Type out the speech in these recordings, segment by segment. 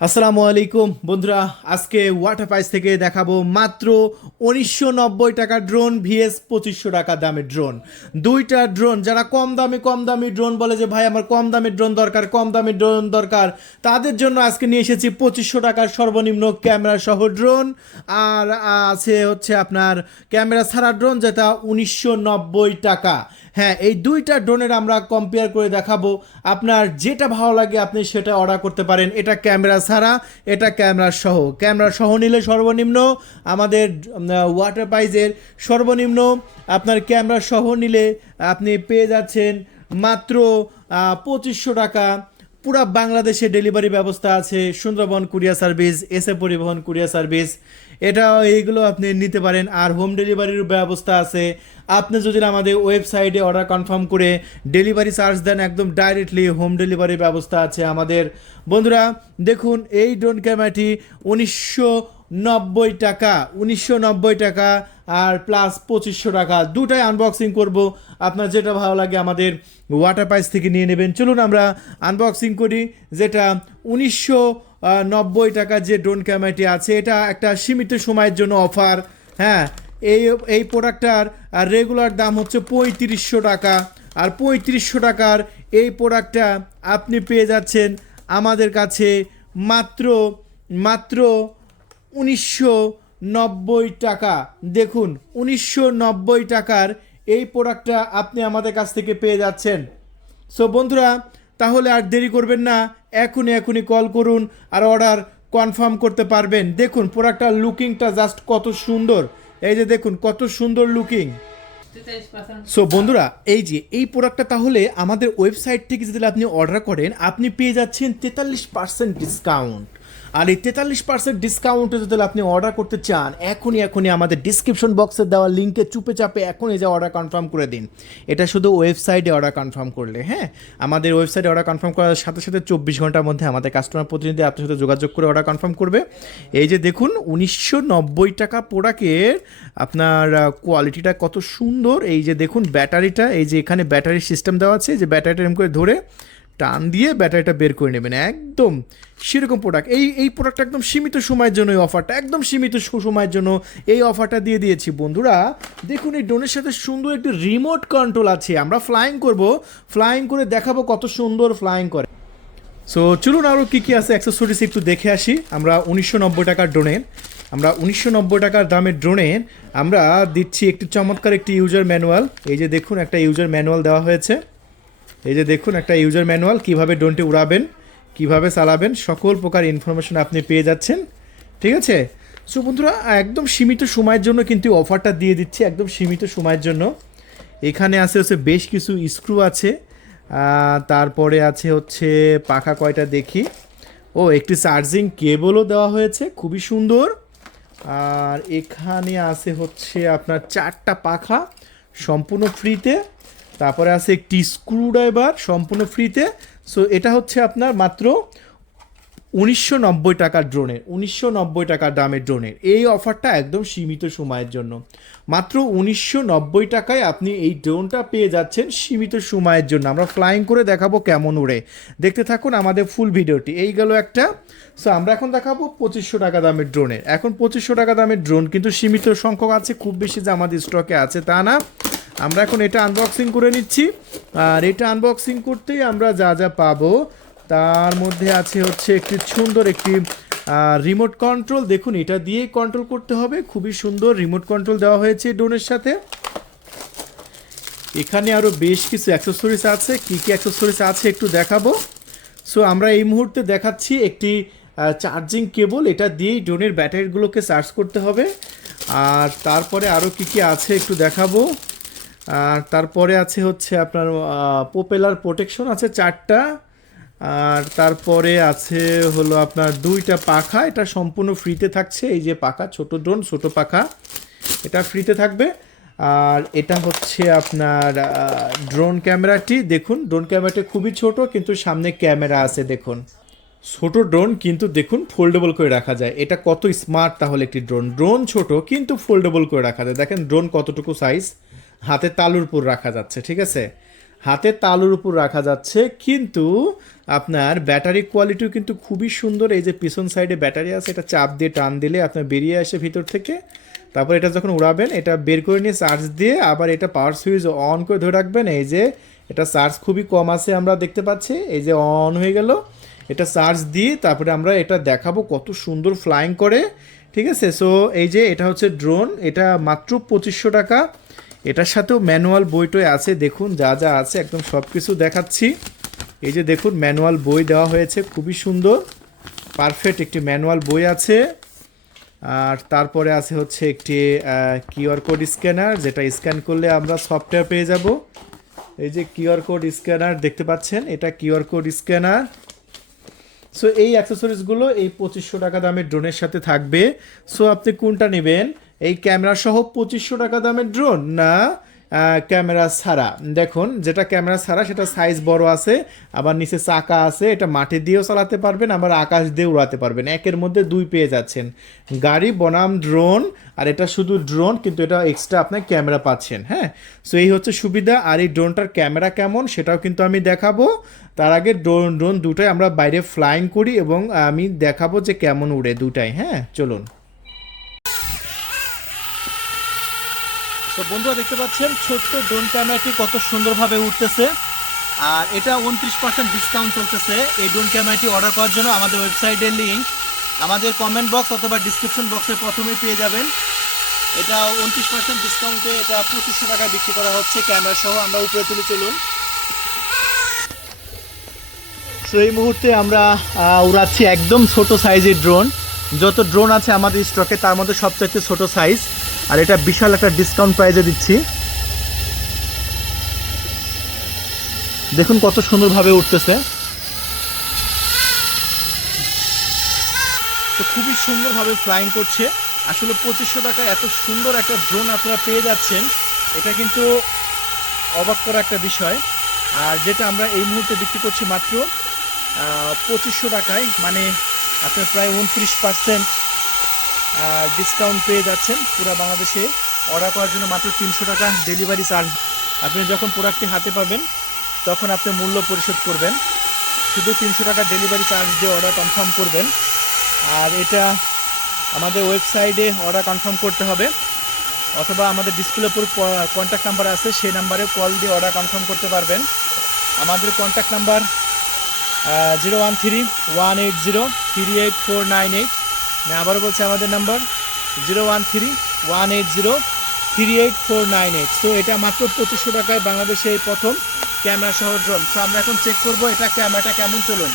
আসসালামু আলাইকুম বন্ধুরা, আজকে ওয়াটার প্রাইস থেকে দেখাবো মাত্র 1990 টাকা ড্রোন ভিএস 2500 টাকা দামের ড্রোন। দুইটা ড্রোন, যারা কম দামি ড্রোন বলে যে ভাই আমার কম দামের ড্রোন দরকার, কম দামি ড্রোন দরকার, তাদের জন্য আজকে নিয়ে এসেছি 2500 টাকার সর্বনিম্ন ক্যামেরা সহ ড্রোন। আর আছে হচ্ছে আপনার ক্যামেরা ছাড়া ড্রোন, যেটা 1990 টাকা। হ্যাঁ, এই দুইটা ড্রোনের আমরা কম্পেয়ার করে দেখাবো। আপনার যেটা ভালো লাগে আপনি সেটা অর্ডার করতে পারেন। এটা ক্যামেরা ছাড়া, এটা ক্যামেরা সহ নিলে সর্বনিম্ন আমাদের ওয়াটার প্রাইজের সর্বনিম্ন আপনার ক্যামেরা সহ নিলে আপনি পেয়ে যাচ্ছেন মাত্র 2500 টাকা। পুরা বাংলাদেশে ডেলিভারি ব্যবস্থা আছে, সুন্দরবন কুরিয়ার সার্ভিস, এসএ পরিবহন কুরিয়ার সার্ভিস, এটা এইগুলো আপনি নিতে পারেন। আর হোম ডেলিভারির ব্যবস্থা আছে। আপনি যদি আমাদের ওয়েবসাইটে অর্ডার কনফার্ম করে ডেলিভারি চার্জ দেন, একদম ডাইরেক্টলি হোম ডেলিভারি ব্যবস্থা আছে আমাদের। বন্ধুরা দেখুন, এই ড্রোন ক্যামেরাটি 1990 টাকা আর প্লাস 2500 টাকা, দুটাই আনবক্সিং করব। আপনার যেটা ভালো লাগে আমাদের ওয়াটার প্রাইস থেকে নিয়ে নেবেন। চলুন আমরা আনবক্সিং করি। যেটা 1990 টাকা যে ড্রোন ক্যামেরাটি আছে, এটা একটা সীমিত সময়ের জন্য অফার। হ্যাঁ, এই প্রোডাক্টটার রেগুলার দাম হচ্ছে 3500 টাকা। আর 3500 টাকার এই প্রোডাক্টটা আপনি পেয়ে যাচ্ছেন আমাদের কাছে মাত্র মাত্র 1990 টাকা। দেখুন, 1990 টাকার এই প্রোডাক্টটা আপনি আমাদের কাছ থেকে পেয়ে যাচ্ছেন। সো বন্ধুরা, তাহলে আর দেরি করবেন না, এখনই কল করুন আর অর্ডার কনফার্ম করতে পারবেন। দেখুন প্রোডাক্টটার লুকিংটা জাস্ট কত সুন্দর, এই যে দেখুন কত সুন্দর লুকিং। সো বন্ধুরা, এই প্রোডাক্টটা তাহলে আমাদের ওয়েবসাইট থেকে যদি আপনি অর্ডার করেন, আপনি পেয়ে যাচ্ছেন 43% ডিসকাউন্ট। আর এই 43% ডিসকাউন্টে যদি আপনি অর্ডার করতে চান, এখনই আমাদের ডিসক্রিপশন বক্সে দেওয়া লিঙ্কে চুপে চাপে এখনই যে অর্ডার কনফার্ম করে দিন। এটা শুধু ওয়েবসাইটে অর্ডার কনফার্ম করলে। হ্যাঁ, আমাদের ওয়েবসাইটে অর্ডার কনফার্ম করার সাথে সাথে 24 ঘন্টার মধ্যে আমাদের কাস্টমার প্রতিনিধি আপনার সাথে যোগাযোগ করে অর্ডার কনফার্ম করবে। এই যে দেখুন, 1990 টাকা প্রোডাক্টের আপনার কোয়ালিটিটা কত সুন্দর। এই যে দেখুন ব্যাটারিটা, এই যে এখানে ব্যাটারি সিস্টেম দেওয়া আছে, যে ব্যাটারিটা এরকম করে ধরে টান দিয়ে ব্যাটারিটা বের করে নেবেন, একদম সেরকম প্রোডাক্ট। এই প্রোডাক্টটা একদম সীমিত সময়ের জন্য, এই অফারটা একদম সীমিত সময়ের জন্য এই অফারটা দিয়ে দিয়েছি। বন্ধুরা দেখুন, এই ড্রোনের সাথে সুন্দর একটি রিমোট কন্ট্রোল আছে। আমরা ফ্লাইং করব, ফ্লাইং করে দেখাবো কত সুন্দর ফ্লাইং করে। সো চলুন আরও কী আছে অ্যাক্সেসরিজ একটু দেখে আসি। আমরা 1990 টাকার ড্রোনের, আমরা 1990 টাকার দামের ড্রোনের আমরা দিচ্ছি একটি চমৎকার একটি ইউজার ম্যানুয়াল। এই যে দেখুন একটা ইউজার ম্যানুয়াল দেওয়া হয়েছে। এই যে দেখুন একটা ইউজার ম্যানুয়াল, কীভাবে ড্রোনটি উড়াবেন, কীভাবে চালাবেন, সকল প্রকার ইনফরমেশন আপনি পেয়ে যাচ্ছেন। ঠিক আছে। সো বন্ধুরা, একদম সীমিত সময়ের জন্য কিন্তু অফারটা দিয়ে দিচ্ছি, একদম সীমিত সময়ের জন্য। এখানে হচ্ছে বেশ কিছু স্ক্রু আছে, তারপরে আছে হচ্ছে পাখা কয়টা দেখি। ও, একটি চার্জিং কেবলও দেওয়া হয়েছে, খুবই সুন্দর। আর এখানে আছে হচ্ছে আপনার 4টা পাখা সম্পূর্ণ ফ্রিতে। তারপরে আছে একটি স্ক্রুড্রাইভার সম্পূর্ণ ফ্রিতে। সো এটা হচ্ছে আপনার মাত্র 1990 টাকার ড্রোনের, 1990 টাকার দামের ড্রোনের এই অফারটা একদম সীমিত সময়ের জন্য। মাত্র 1990 টাকায় আপনি এই ড্রোনটা পেয়ে যাচ্ছেন সীমিত সময়ের জন্য। আমরা ফ্লাইং করে দেখাবো কেমন উড়ে, দেখতে থাকুন আমাদের ফুল ভিডিওটি। এই গেল একটা। সো আমরা এখন দেখাবো 2500 টাকা দামের ড্রোনের। এখন 2500 টাকা দামের ড্রোন কিন্তু সীমিত সংখ্যক আছে, খুব বেশি যে আমাদের স্টকে আছে তা না। আমরা এখন এটা আনবক্সিং করে নিচ্ছি। আর এটা আনবক্সিং করতেই আমরা যা যা পাবো তার মধ্যে আছে হচ্ছে একটি সুন্দর একটি রিমোট কন্ট্রোল। দেখুন, এটা দিয়েই কন্ট্রোল করতে হবে, খুবই সুন্দর রিমোট কন্ট্রোল দেওয়া হয়েছে ড্রোনের সাথে। এখানে আরও বেশ কিছু অ্যাক্সেসরিজ আছে, কী কী অ্যাক্সেসরিজ আছে একটু দেখাবো। সো আমরা এই মুহূর্তে দেখাচ্ছি একটি চার্জিং কেবল, এটা দিয়েই ড্রোনের ব্যাটারিগুলোকে চার্জ করতে হবে। আর তারপরে আরও কী কী আছে একটু দেখাবো। আর তারপরে আছে হচ্ছে আপনার প্রোপেলার প্রোটেকশন আছে 4টা। আর তারপরে আছে হলো আপনার 2টা পাখা, এটা সম্পূর্ণ ফ্রিতে থাকছে। এই যে পাখা, ছোট ড্রোন, ছোট পাখা, এটা ফ্রিতে থাকবে। আর এটা হচ্ছে আপনার ড্রোন ক্যামেরাটি। দেখুন ড্রোন ক্যামেরাটি খুবই ছোট, কিন্তু সামনে ক্যামেরা আছে। দেখুন ছোট ড্রোন, কিন্তু দেখুন ফোল্ডেবল করে রাখা যায়। এটা কত স্মার্ট তাহলে একটি ড্রোন ছোট কিন্তু ফোল্ডেবল করে রাখা যায়। দেখেন ড্রোন কতটুকু সাইজ, হাতে তালুর উপর রাখা যাচ্ছে। ঠিক আছে। হাতে তালুর উপর রাখা যাচ্ছে, কিন্তু আপনার ব্যাটারি কোয়ালিটিও কিন্তু খুবই সুন্দর। এই যে পিছন সাইডে ব্যাটারি আছে, এটা চাপ দিয়ে টান দিলে আপনার বেরিয়ে আসে ভিতর থেকে। তারপর এটা যখন উড়াবেন, এটা বের করে নিয়ে চার্জ দিয়ে আবার এটা পাওয়ার সুইচ অন করে ধরে রাখবেন। এই যে এটা চার্জ খুবই কম আছে আমরা দেখতে পাচ্ছি, এই যে অন হয়ে গেল। এটা চার্জ দিয়ে তারপরে আমরা এটা দেখাবো কত সুন্দর ফ্লাইং করে, ঠিক আছে। সো এই যে এটা হচ্ছে ড্রোন, এটা মাত্র 2500 টাকা। এটার সাথেও ম্যানুয়াল বইটই আছে, দেখুন যা যা আছে একদম সব কিছু দেখাচ্ছি। এই যে দেখুন ম্যানুয়াল বই দেওয়া হয়েছে, খুবই সুন্দর পারফেক্ট একটি ম্যানুয়াল বই আছে। আর তারপরে আছে হচ্ছে একটি কিউআর কোড স্ক্যানার, যেটা স্ক্যান করলে আমরা সফটওয়্যার পেয়ে যাব। এই যে কিউআর কোড স্ক্যানার দেখতে পাচ্ছেন, এটা কিউআর কোড স্ক্যানার। সো এই অ্যাক্সেসরিজগুলো এই 2500 টাকা দামের ড্রোনের সাথে থাকবে। সো আপনি কোনটা নেবেন, এই ক্যামেরা সহ 2500 টাকা দামের ড্রোন, না ক্যামেরা ছাড়া? দেখুন যেটা ক্যামেরা ছাড়া সেটা সাইজ বড় আছে, আবার নিচে চাকা আছে, এটা মাটি দিয়েও চালাতে পারবেন, আবার আকাশ দিয়ে উড়াতে পারবেন। একের মধ্যে দুই পেয়ে যাচ্ছেন, গাড়ি বনাম ড্রোন। আর এটা শুধু ড্রোন, কিন্তু এটা এক্সট্রা আপনার ক্যামেরা পাচ্ছেন। হ্যাঁ, সো এই হচ্ছে সুবিধা। আর এই ড্রোনটার ক্যামেরা কেমন সেটাও কিন্তু আমি দেখাবো। তার আগে ড্রোন দুটাই আমরা বাইরে ফ্লাইং করি এবং আমি দেখাবো যে কেমন উড়ে দুটাই। হ্যাঁ, চলুন। তো বন্ধুরা দেখতে পাচ্ছেন ছোট্ট ড্রোন ক্যামেরাটি কত সুন্দরভাবে উঠতেছে। আর এটা 29% ডিসকাউন্ট চলতেছে। এই ড্রোন ক্যামেরাটি অর্ডার করার জন্য আমাদের ওয়েবসাইটের লিঙ্ক আমাদের কমেন্ট বক্স অথবা ডিসক্রিপশন বক্সে প্রথমেই পেয়ে যাবেন। এটা 29% ডিসকাউন্টে এটা 2500 টাকায় বিক্রি করা হচ্ছে ক্যামেরা সহ। আমরা উপরে তুলে চলুন। তো এই মুহূর্তে আমরা উড়াচ্ছি একদম ছোট সাইজের ড্রোন। যত ড্রোন আছে আমাদের স্টকে তার মধ্যে সবচাইতে ছোট সাইজ, আর এটা বিশাল একটা ডিসকাউন্ট প্রাইজে দিচ্ছি। দেখুন কত সুন্দরভাবে উঠতেছে, তো খুবই সুন্দরভাবে ফ্লাইং করছে। আসলে 2500 টাকা এত সুন্দর একটা ড্রোন আপনারা পেয়ে যাচ্ছেন, এটা কিন্তু অবাক করা একটা বিষয়। আর যেটা আমরা এই মুহূর্তে বিক্রি করছি মাত্র 2500 টাকায়, মানে আপনার প্রায় 29% ডিসকাউন্ট পেয়ে যাচ্ছেন পুরো বাংলাদেশে। অর্ডার করার জন্য মাত্র 300 টাকা ডেলিভারি চার্জ। আপনি যখন প্রোডাক্টটি হাতে পাবেন তখন আপনি মূল্য পরিশোধ করবেন, শুধু 300 টাকা ডেলিভারি চার্জ দিয়ে অর্ডার কনফার্ম করবেন। আর এটা আমাদের ওয়েবসাইটে অর্ডার কনফার্ম করতে হবে, অথবা আমাদের ডিসপ্লের উপর কন্ট্যাক্ট নাম্বার আছে, সেই নাম্বারে কল দিয়ে অর্ডার কনফার্ম করতে পারবেন। আমাদের কন্ট্যাক্ট নাম্বার 013-180-38498। আমি আবারও বলছি আমাদের নাম্বার 013-180-38498। তো এটা মাত্র 2500 টাকায় বাংলাদেশে এই প্রথম ক্যামেরা সহ ড্রোন। তো আমরা এখন চেক করবো এটা ক্যামেরাটা কেমন। চলুন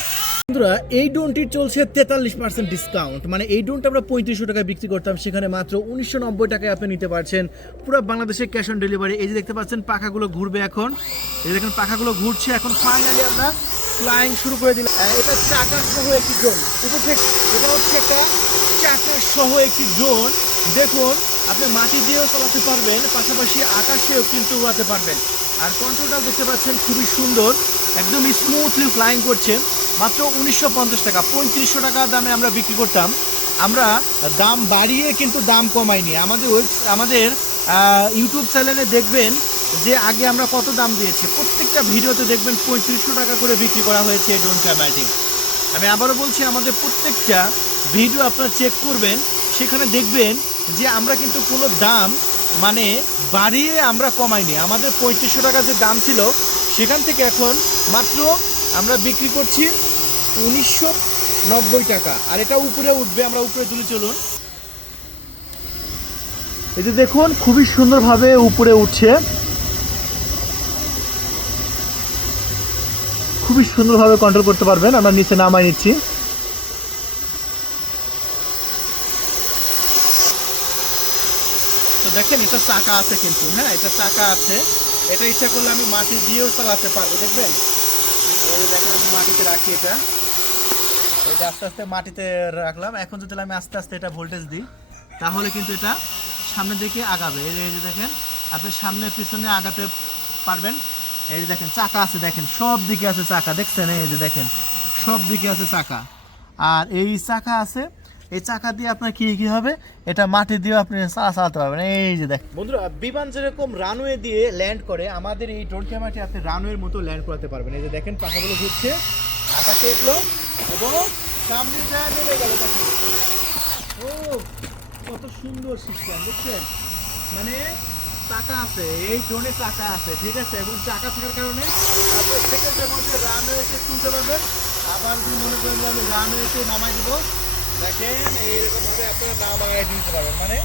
বন্ধুরা, এই ড্রোনটির চলছে 43% ডিসকাউন্ট, মানে এই ড্রোনটা আমরা 3500 টাকায় বিক্রি করতাম, সেখানে মাত্র 1990 টাকায় আপনি নিতে পারছেন পুরো বাংলাদেশে ক্যাশ অন ডেলিভারি। এই যে দেখতে পাচ্ছেন পাখাগুলো ঘুরবে এখন, এই দেখেন পাখাগুলো ঘুরছে। এখন ফাইনালি আমরা ফ্লাইং শুরু করে দিলাম। এটা চাকা সহ একটি ড্রোন, এটা হচ্ছে একটা চাকা সহ একটি ড্রোন। দেখুন আপনি মাটি দিয়েও চালাতে পারবেন, পাশাপাশি আকাশেও কিন্তু উড়াতে পারবেন। আর কন্ট্রোলটাও দেখতে পাচ্ছেন খুবই সুন্দর, একদম স্মুথলি ফ্লাইং করছে। মাত্র 1950 টাকা, 3500 টাকা দামে আমরা বিক্রি করতাম। আমরা দাম বাড়িয়ে কিন্তু দাম কমাইনি। আমাদের ইউটিউব চ্যানেলে দেখবেন যে আগে আমরা কত দাম দিয়েছি, প্রত্যেকটা ভিডিওতে দেখবেন 3500 টাকা করে বিক্রি করা হয়েছে এই ড্রোন ক্যামেরাটি। আমি আবারও বলছি, আমাদের প্রত্যেকটা ভিডিও আপনারা চেক করবেন, সেখানে দেখবেন যে আমরা কিন্তু কোনো দাম মানে বাড়িয়ে আমরা কমাইনি। আমাদের 3500 টাকা যে দাম ছিল সেখান থেকে এখন মাত্র আমরা বিক্রি করছি 1990 টাকা। আর এটা উপরে উঠবে, আমরা উপরে তুলে চলুন। এই যে দেখুন খুবই সুন্দরভাবে উপরে উঠছে, খুবই সুন্দরভাবে কন্ট্রোল করতে পারবেন। আমরা নিচে নামাই নিচ্ছি। তো দেখেন এটা চাকা আছে কিন্তু, হ্যাঁ এটা চাকা আছে, এটা ইচ্ছা করলে আমি মাটি দিয়েও চালাতে পারবো। দেখবেন দেখেন আমি মাটিতে রাখি, এটা এই যে আস্তে আস্তে মাটিতে রাখলাম। এখন যদি আমি আস্তে আস্তে এটা ভোল্টেজ দিই তাহলে কিন্তু এটা সামনের দিকে আগাবে। এই যে দেখেন আপনি সামনে পিছনে আগাতে পারবেন। এই যে দেখেন চাকা আছে, দেখেন সব দিকে আছে চাকা, দেখছেন এই যে দেখেন সব দিকে আছে চাকা। আর এই চাকা আছে, এই চাকা দিয়ে আপনার কি কি হবে, এটা মাটি দিয়ে আপনি চালাতে পারবেন। এই যে দেখ বন্ধুরা, বিমান যেরকম রানওয়ে দিয়ে ল্যান্ড করে, আমাদের এই ড্রোন ক্যামেরাটি আপনি রানওয়ের মতো ল্যান্ড করাতে পারবেন। এই যে দেখেন পাখাগুলো ঘুরছে, আকাশে উঠলো এবং সামনে যায় নেমে গেল। দেখেন ও কত সুন্দর সিস্টেম, বুঝছেন? মানে চাকা আছে, এই ড্রোনে চাকা আছে, ঠিক আছে, এবং চাকা থাকার কারণে আপনি সেকেন্ডের মধ্যে রানওয়েতে তুলতে পারবেন। আবার যদি মনে করেন যে আমি রানওয়েতে নামাই দিব, দেখেন এইরকম ভাবে আপনারা নামাই দিতে পারবেন। মানে